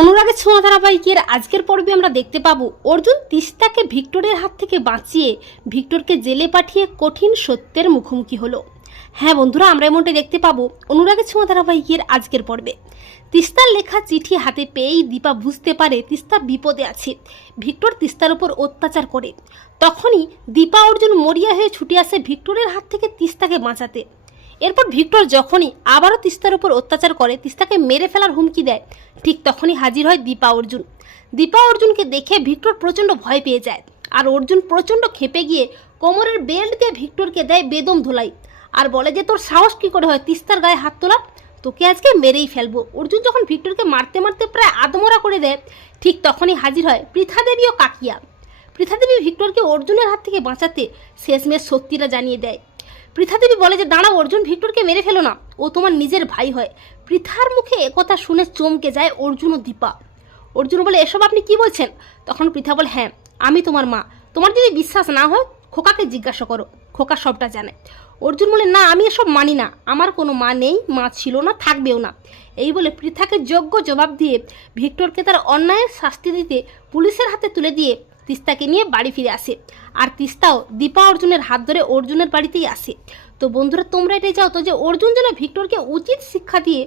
অনুরাগের ছোঁয়া ধারাবাহিকের আজকের পর্বে আমরা দেখতে পাবো অর্জুন তিস্তাকে ভিক্টরের হাত থেকে বাঁচিয়ে ভিক্টরকে জেলে পাঠিয়ে কঠিন সত্যের মুখোমুখি হলো। হ্যাঁ বন্ধুরা, আমরা এমনটা দেখতে পাবো অনুরাগের ছোঁয়া ধারাবাহিকের আজকের পর্বে। তিস্তার লেখা চিঠি হাতে পেয়েই দীপা বুঝতে পারে তিস্তা বিপদে আছে। ভিক্টর তিস্তার উপর অত্যাচার করে। তখনই দীপা অর্জুন মরিয়া হয়ে ছুটে আসে ভিক্টরের হাত থেকে তিস্তাকে বাঁচাতে। এরপর ভিক্টর যখনই আবারও তিস্তার উপর অত্যাচার করে, তিস্তাকে মেরে ফেলার হুমকি দেয়। ঠিক তখনই হাজির হয় দীপা অর্জুন। দীপা অর্জুনকে দেখে ভিক্টর প্রচণ্ড ভয় পেয়ে যায় আর অর্জুন প্রচণ্ড খেপে গিয়ে কোমরের বেল্ট দিয়ে ভিক্টরকে দেয় বেদম ধোলাই। আর বলে যে, তোর সাহস কী করে হয়? তিস্তার গায়ে হাত তোলা? তোকে আজকে মেরেই ফেলব। অর্জুন যখন ভিক্টরকে মারতে মারতে প্রায় আদমরা করে দেয়, ঠিক তখনই হাজির হয় পৃথা দেবী ও কাকিয়া। পৃথা দেবী ভিক্টরকে অর্জুনের হাত থেকে বাঁচাতে শেষমেশ সত্যিটা জানিয়ে দেয়। পৃথা দেবী বলে যে, দাঁড়াও, অর্জুন ভিক্টরকে মেরে ফেলো না। ও তোমার নিজের ভাই হয়। পৃথার মুখে একথা শুনে চমকে যায় অর্জুন ও দীপা। অর্জুন বলে, এসব আপনি কি বলছেন? তখন পৃথা বলে হ্যাঁ আমি তোমার মা। তোমার যদি বিশ্বাস না হয়, খোকাকে জিজ্ঞাসা করো। খোকা সবটা জানে। অর্জুন বলে, না, আমি এসব মানি না। আমার কোনো মা নেই, মা ছিল না, থাকবেও না। এই বলে পৃথাকে যোগ্য জবাব দিয়ে ভিক্টরকে তার অন্যায়ের শাস্তি দিতে পুলিশের হাতে তুলে দিয়ে তিস্তাকে নিয়ে বাড়ি ফিরে আসে। আর তিস্তাও দীপা অর্জুনের হাত ধরে অর্জুনের বাড়িতেই আসে। তো বন্ধুরা, তোমরা এটাই চাও তো যে অর্জুন যেন ভিক্টরকে উচিত শিক্ষা দিয়ে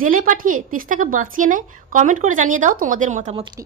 জেলে পাঠিয়ে তিস্তাকে বাঁচিয়ে নেয়? কমেন্ট করে জানিয়ে দাও তোমাদের মতামতটি।